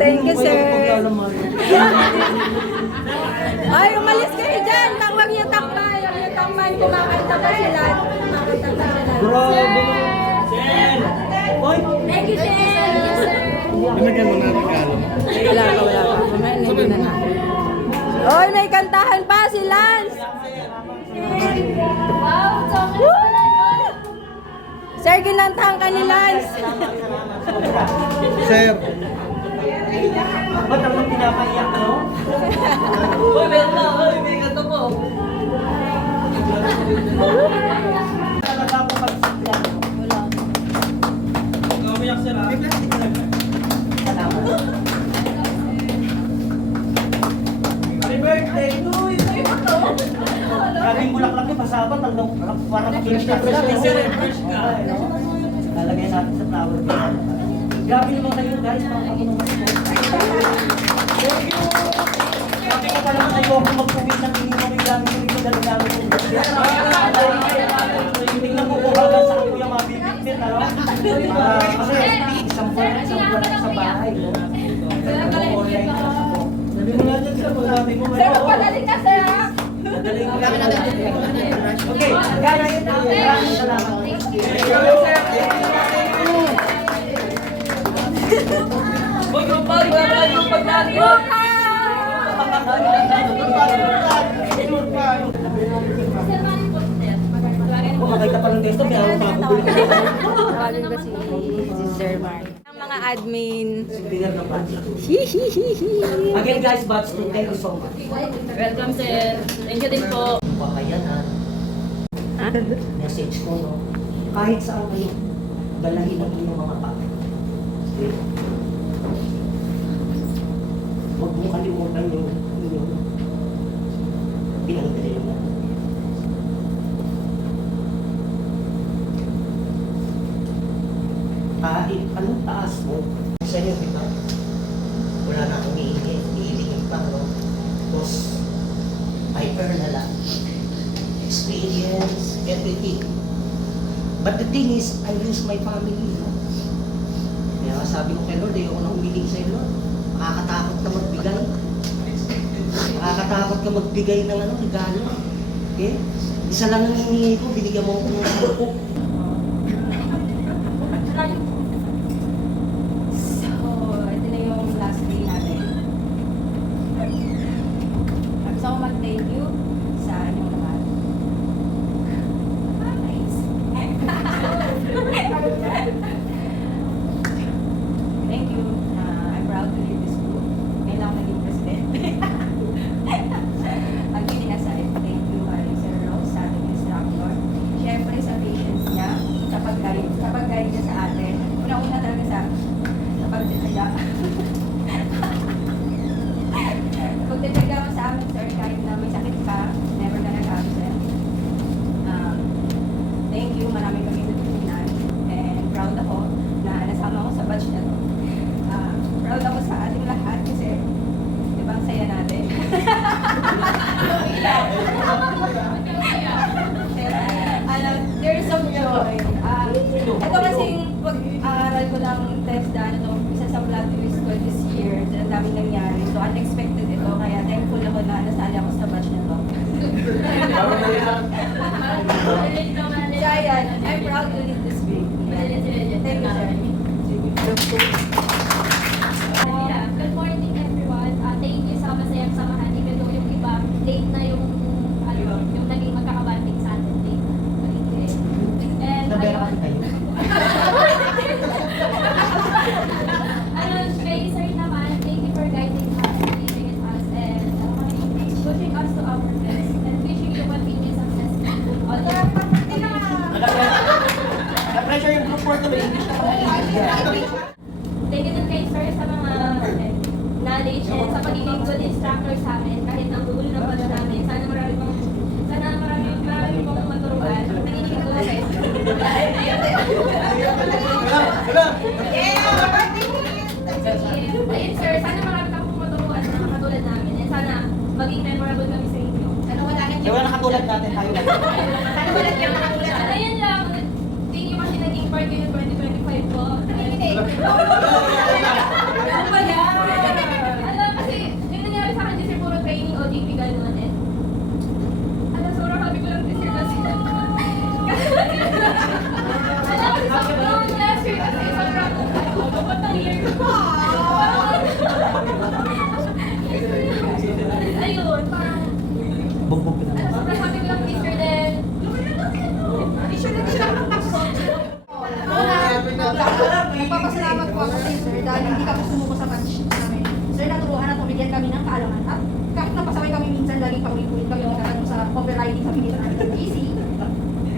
Thank you, sir. Ay, umalis kayo dyan. Huwag niyo takpan. Huwag niyo takpan. Kumakanta pa sila. Kumakanta pa sila. Sir! Thank you, sir. Binagyan mo na regalo. Wala ka, wala ka. Mamaya, hindi na na. Oy, may kantahan pa si Lance. Woo! Sir, ginantahan ka ni Lance. Sir, Ba't naman pinapaiyak ka, no? Uy, meron na! Uy, may ganito po! Talaga po pagsigyan. Huwag umiyak, sir, ha? Salamat. Happy birthday to you! Grabing bulaklak niya, pasabat. Parang fresh ka. Fresh ka. Lalagay natin sa flower bed. Grabe naman kayo, guys. Mga kapunong thank you! Sabi ko pa naman tayo ako magpuwit ng ininom yung gamit ko rito dahil gamit ko. Tingnan mo po hanggang saan ko yung mabibigpit, ano? Kasi isang buwan sa bahay, no? Online class ako. Sabi mo nga dyan sila, sabi mo Sir, magpadaling ka, sir, ha? Nadaling ko lang. Okay, guys, maraming salamat. Huwag mo pa, wala yung pagdalo. Kumakay ka pa ng gusto, may ako makakabuli ka. Tawagin ko si Sir Mark. Ang mga admin. Hihihihi. Again guys, batch 2, thank you so much. Welcome, sir. Thank you din po. Baka yan ha. Message ko, no? Kahit saan kayo, dalahin ang inyong mga pake. Okay? Huwag mo kalimutan yung pinagdali mo. Kahit anong taas mo, sa inyo, di ba? Wala na akong iilingin pa, no? Because I earn a lot. Experience, everything. But the thing is, I lose my family, no? Kaya sabi ko kay Lord, ayoko na umiling sa'yo, Lord. Nakakatakot ka magbigay. Nakakatakot ka magbigay ng regalo. Okay? Isa lang ang hinihingi ko, binigyan mo ako ng suko. So, ito na yung last day natin. Gusto ko mag-thank you sa inyong lahat. Nice. Thank you. I'm proud to lead this group. Ngayon lang naging president. Ang kidding aside, thank you Sir Rose sa ating instructor. Siyempre sa patience niya, sa pag-guide niya sa atin. Una-una talaga sa pagtitsaga. Pagtitsaga mo sa amin, sir, kahit na may sakit ka, never ka nag-absent. Thank you, marami kami natutunan. And proud ako na nasama ko sa batch na to. Proud ako sa ating lahat kasi di ba ang saya natin? There is some joy. Ito kasing pag-aaral ko ng TESDA, isa sa plot twist ko this year. Ang daming nangyari. So unexpected ito. Kaya thankful ako na nasali ako sa batch na to. So ayan, I'm proud to lead this week. Thank you, sir. Good morning, everyone. Thank you sa masayang samahan. Even though yung iba, late na yung naging magkakabanting sa atin. And Naberaan kayo. kay sir naman, thank you for guiding us, believing in us, and Ayun sir, sana marami na pong maturuan na katulad namin. And sana maging memorable kami sa inyo. Ano wala nang Wala nakatulad natin, tayo lang. Ano wala nang nakatulad? Ano yan lang, thank you kasi naging part yun ng 2025 po. Hindi. Ano ba yan? Alam, kasi yung nangyari sa akin kasi puro training OJT gano'n eh. Alam, sobrang happy ko lang this year kasi. Alam, kasi sobrang last year kasi sobrang kapatang year ko. Ayun, parang Bumbong ka na. sobrang happy ko lang this year din. Nagpapasalamat po ako kay sir dahil hindi kami sumuko sa batch namin. Sir, naturuan at tumigyan kami ng kaalaman. At kahit napasaway kami minsan, laging paulit-ulit kami nagkaroon sa overriding sa Minister ng GC.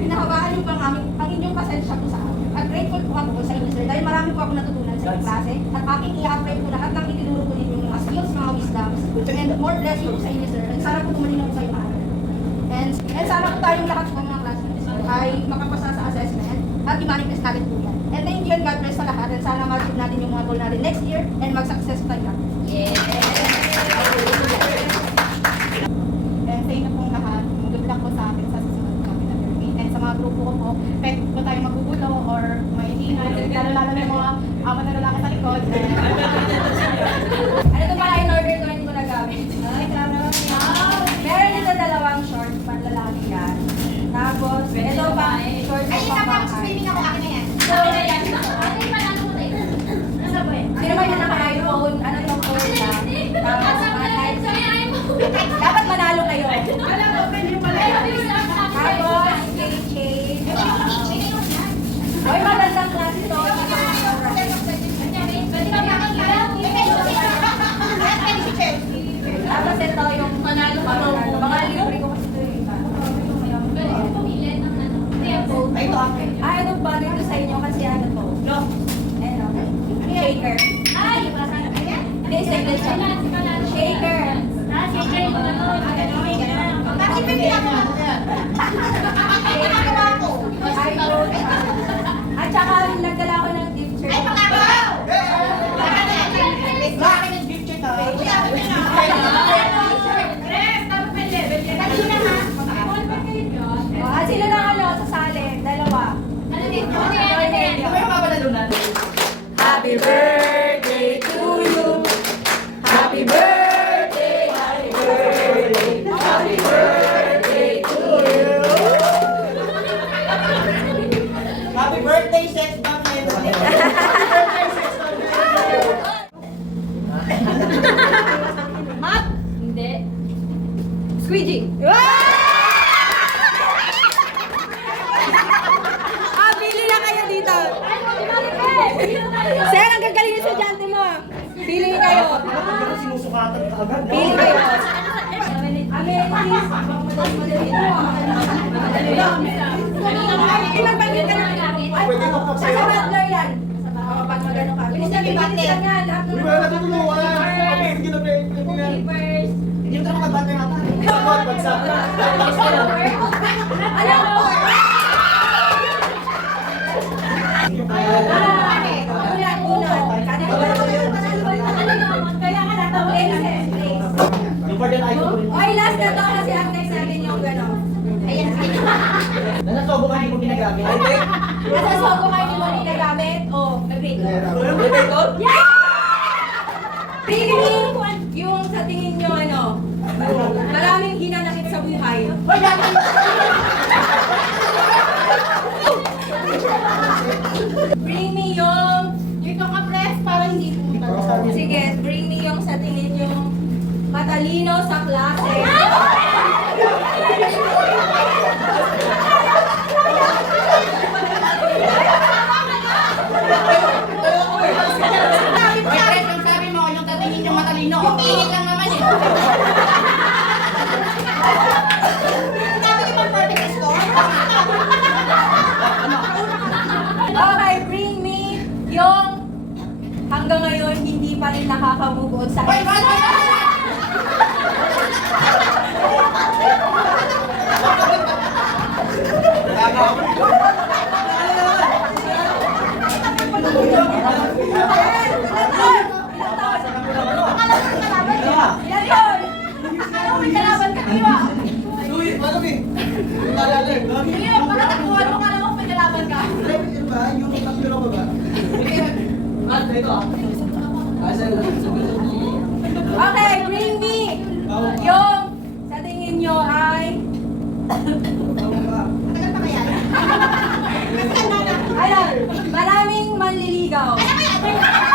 Pinahabaan niyo pa ang inyong pasensya po sa amin. At grateful po ako sa inyo, sir, dahil marami po ako natutunan sa inyong klase. At aking i-apply po lahat ng itinuro ko ninyo mga skills, mga wisdoms, and more blessing po sa inyo, sir. At sana po tumalinaw po sa iyo aral. And sana po tayong lahat po mga classmates ay makapasa sa assessment at i-manifest natin po yan. And thank you and God bless sa lahat. And sana ma-achieve natin yung mga goal natin next year and mag-success tayo lahat. Yes! And sa inyo pong lahat, good luck po sa atin sa susunod kami na meeting. And sa mga grupo ko po, pwede po tayo magugulo or may ingay. Lalo na yung mga aman na lalaki sa likod. Ano ito pala in order ko hindi ko nagamit? Ay, meron dito dalawang short, panlalaki yan. Tapos, ito pa, short pa pang swimming ako, akin na yan. So, ayan. Ano yung panalo mo tayo? Ano ba yun? Sino ba yung naka-iPhone? Ano yung phone niya? Tapos, dapat manalo kayo. Tapos, keychain. Oy, magandang klase to. Tapos ito yung manalo pa. Mga libre ko kasi ito yung iba. Ay, ito akin. Ah, ito bagay ko sa inyo kasi ano to? Lock. Ano? Shaker. Hindi, stainless siya. Shaker. Bakit may pinagawa ko yan? iPhone. At saka nagdala ko ng gift shirt. Ay, pangagaw! Bakit yung gift check ha? At sila lang ano, sasali. Dalawa. Ito ba yung mapanalunan? Happy birthday to you. Happy birthday, happy birthday, happy birthday to you. Happy birthday, sex bomb Mat? Hindi. Squeegee. Pili na kayo dito. Sir, ang gagaling yung estudyante mo. Pili kayo. Pero sinusukatan ka agad. Pili kayo. Amenities. Madali mo. Madali lang. Ipagbalik ka lang. Sa butler yan. Pag magano ka. Bilis na bibate. Lahat ng papers. Hindi mo ka mag-bate nga tayo. Bagsak. Alam mo. Kaya ka natawa. Yung for that item ko rin. Oy, last na to kasi ang next natin yung gano'n. Ayan. Nanasobo ka, hindi mo ginagamit. Nasa sogo kayo ni mo ginagamit? O, nag-grade. Yeah! Pili yung sa tingin nyo ano, maraming hinanakit sa buhay. Bring me yung ka-press para hindi pumunta. Sige, bring me yung sa tingin yung matalino sa klase. Sabi mo, yung tatingin yung matalino, o pingit lang naman eh. Sabi ko bang perfect score? Okay, bring me yung hanggang ngayon hindi pa rin nakaka-move on sa Ilang taon Okay, bring me yung sa tingin nyo ay... Ayun, maraming manliligaw. Maraming manliligaw.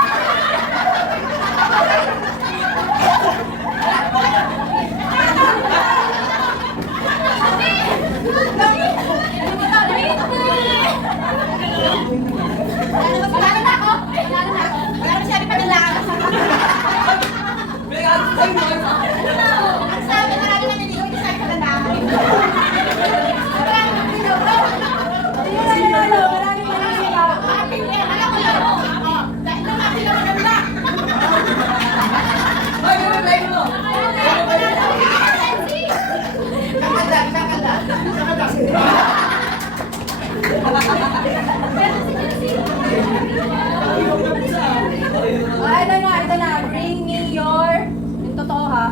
Ito na. Bring me your... Yung totoo ha.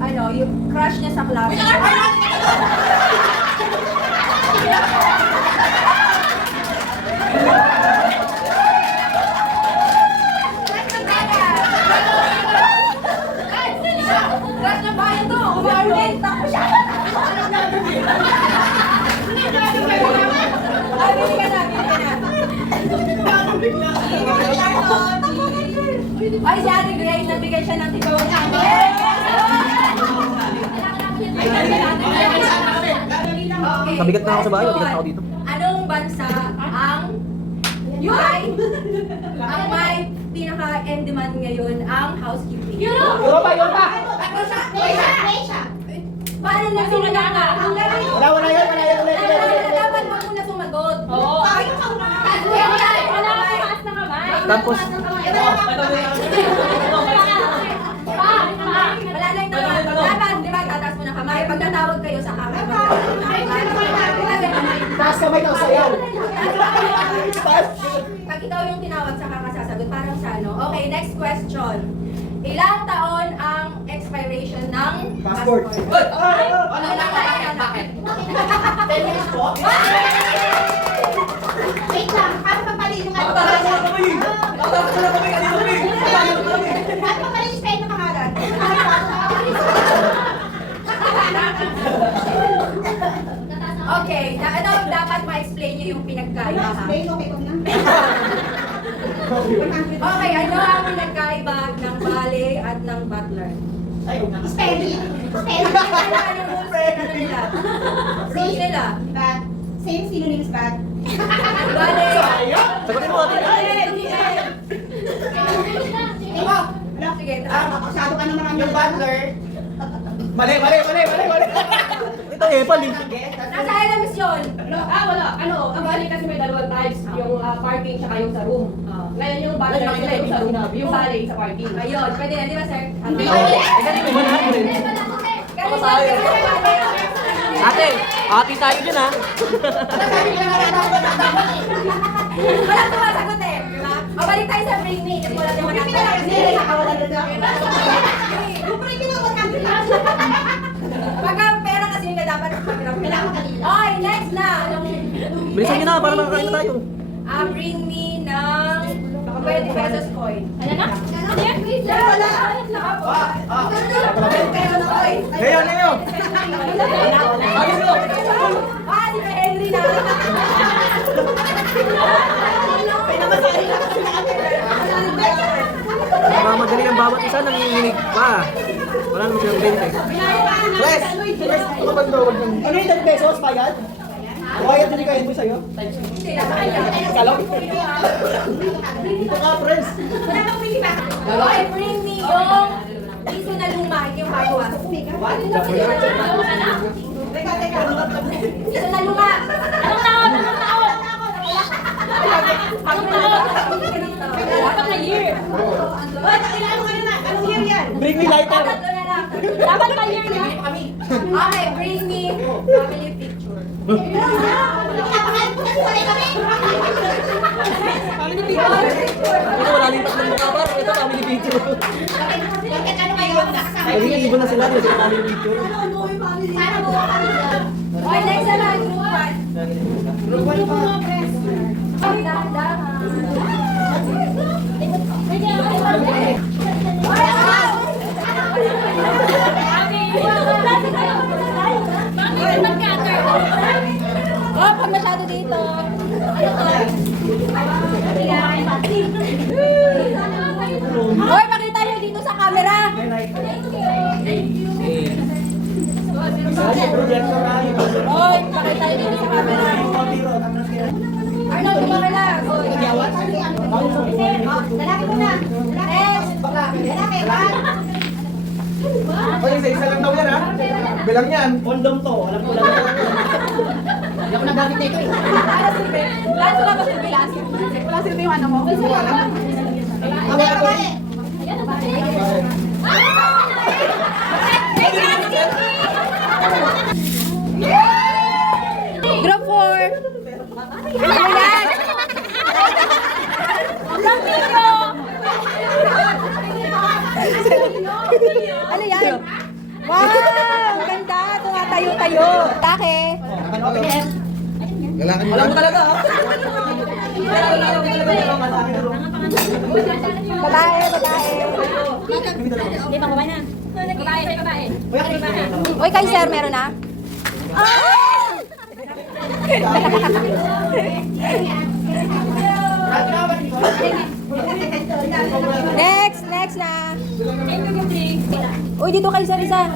Ano, yung crush niya sa club. Crush na bayan to. Umarwin. Takbo siya. Bili ka na. Ay, si Ate Grace, nabigay siya ng tigawang namin. Okay. Mabigat na ako sa bahay, mabigat na ako dito. Anong bansa may pinaka-end demand ngayon ang housekeeping? Europa! Paano na sumagot ka? Wala yan. Dapat mo muna sumagot. Tapos, Wala na yung tawag. Dapat, di ba, tataas mo ng kamay. Pag natawag kayo sa kamay, taas kamay daw sayaw. Pag ikaw yung tinawag sa kakasasagot, parang sa ano. Okay, next question. Ilang taon ang expiration ng passport? Bakit? 10 minutes po? Wait lang, paano papalito nga? Paano papalito spell ng pangalan? Okay, ito dapat ma-explain nyo yung pinagkaiba ha. Spell, okay po na. Okay, ano ang pinagkaiba ng ballet at ng butler? Spelling. Spelling. Ano rules nila? Rules nila? But, same synonyms but. Ballet. sagutin mo ate. Ikaw, Sige, masyado ka naman ang Yung butler, Mali. Ito Epal eh. nasa LMS yun. Wala. Ang bali kasi may dalawang types. Yung parking tsaka yung sa room. Ngayon yung bali nila yung sa room. Yung bali sa parking. Ayun, pwede na, di ba sir? Hindi. Ate tayo dyan ha. Wala sumasagot eh, di ba? O, balik tayo sa bring me. Kasi wala naman Pagka pera kasi yun na dapat Kailangan kanila. Okay, next na. Bilisan nyo na para makakain na tayo. Bring me ng 20 pesos coin. Ano na? Wait lang, wala. Ngayon. Di ba Henry na? Magaling ang bawat isa, nanginginig pa. Wala naman silang benta eh. Wes! Ano ba ito? Ano yung 10 pesos, payad? Payad din kayo mo sa'yo? Hindi na. Kalaw? Ito ka, friends. Okay, bring me yung piso na luma, hindi yung bago ah. Piso na luma. Anong taon? Dapat na year. Bring me lighter. Tatlo na lang. Dapat pa year na. Okay, bring me family picture. Ito wala rin tatlong mukha pa. Ito family picture. Ay, iba na sila. Ito family picture. Okay, next naman, group one. Group one po. Dahan-dahan. Projector na yun. Oy, pakita tayo dito sa camera. Arnold, kumaka na. Oy. Lalaki muna. Lalaki. Lalaki, one. Oy, isa lang daw yan ha. Bilang yan. Kondom to, alam ko lang. Hindi ako nagamit nito eh. Lahat wala ba silbi? Wala silbi yung ano mo. Okay, babae. Group 4. Ano yan? Ano yan? Wow! Ganda! Tumatayo-tayo. Take. Lalaki mo Alam lang. mo talaga ha. Babae, babae. Hindi pa kumain na. Babae. Uy, kay sir, meron na? Next na. Uy, dito kay sir isa.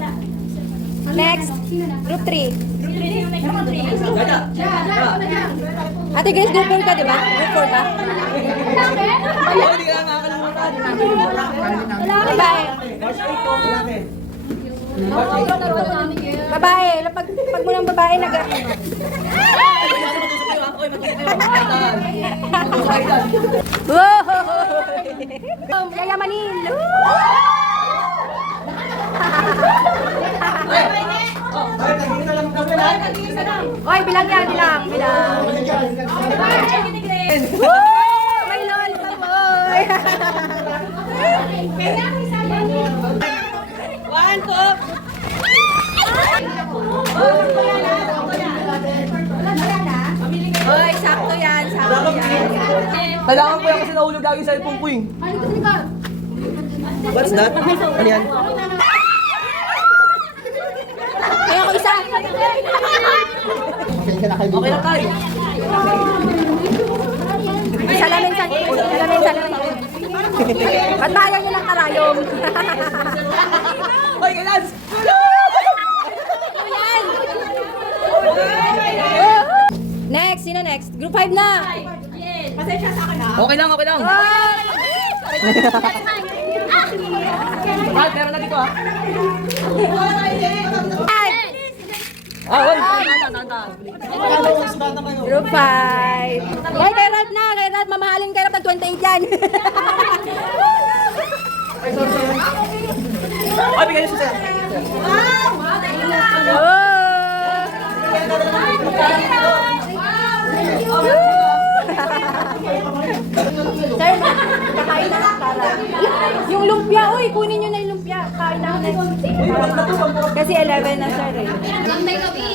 Next, group 3. Ate Grace, group 4 ka, di ba? Group 4 ka? Hindi ka nakakalimutan. Babae. Babae. Pag mo ng babae, Wow! Yayamanin! Oy, bilang yan, bilang. Woo! May lollipop, boy! 1, 2. Oy, sakto yan, sakto yan. Kailangan ko yan kasi nahulog lagi sa cellphone ko eh. What's that? Ano yan? Kaya ko isa. Okay lang tayo. Salamin. At bayan nyo ng karayom. Hoy, Lance! Next, sino next? Group 5 na. Okay lang. Ah, meron na dito ah. Group 5. Kay Ralph na. Kay Ralph, mamahalin kay Ralph ng 28 yan. Ay, bigyan niyo sa sir. Sir, kakain na para. Yung lumpia, uy, kunin nyo na yung lumpia. Kain na ako na. Kasi 11 na, sir. Eh. Gambay kami.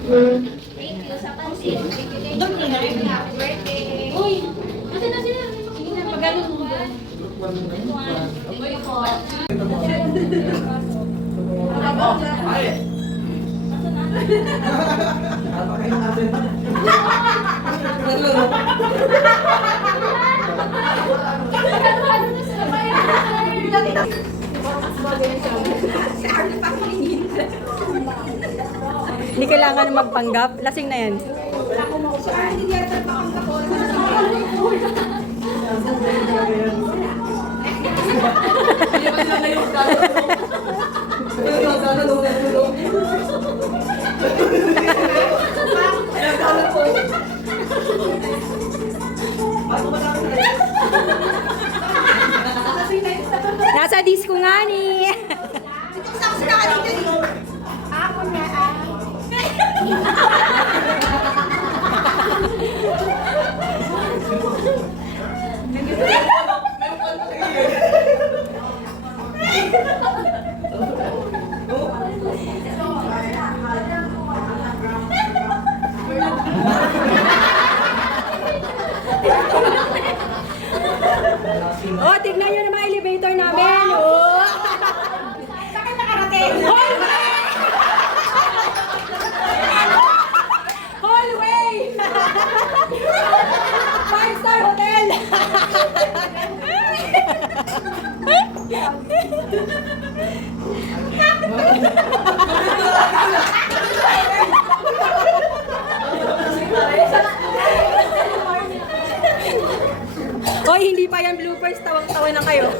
Thank you sa pansin. Happy birthday. Uy, ate na sila. Magano mo ba? Uy, po. Hindi kailangan magpanggap. Lasing na yan. Nasa disco nga ni. Ako na ah. Oh, tignan nyo naman elevator namin. Oh. Saan nakarating? Hoy! Hoy, hindi pa yan bloopers, tawang-tawa na kayo.